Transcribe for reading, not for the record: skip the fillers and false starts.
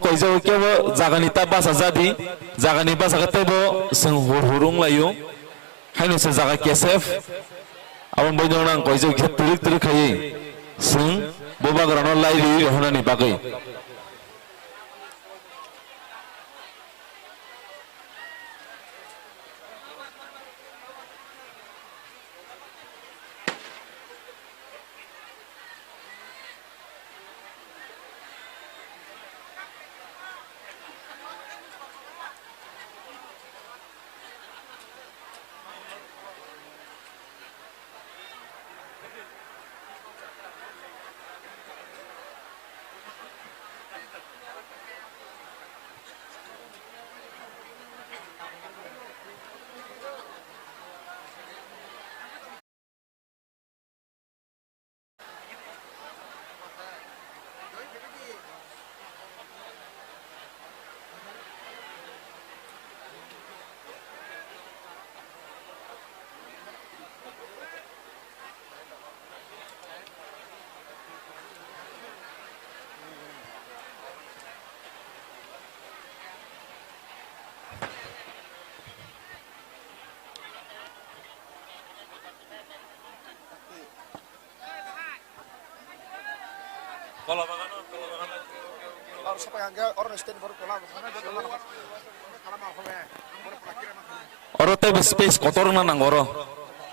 Koisa kebo jagani ta basa jadi jagani basa katebo seng hurung layu haino se jaga kesef abang boyong nang koisa turik turik kai seng boba grano lairi honani bagai Oro tebe space kotor na nang oro.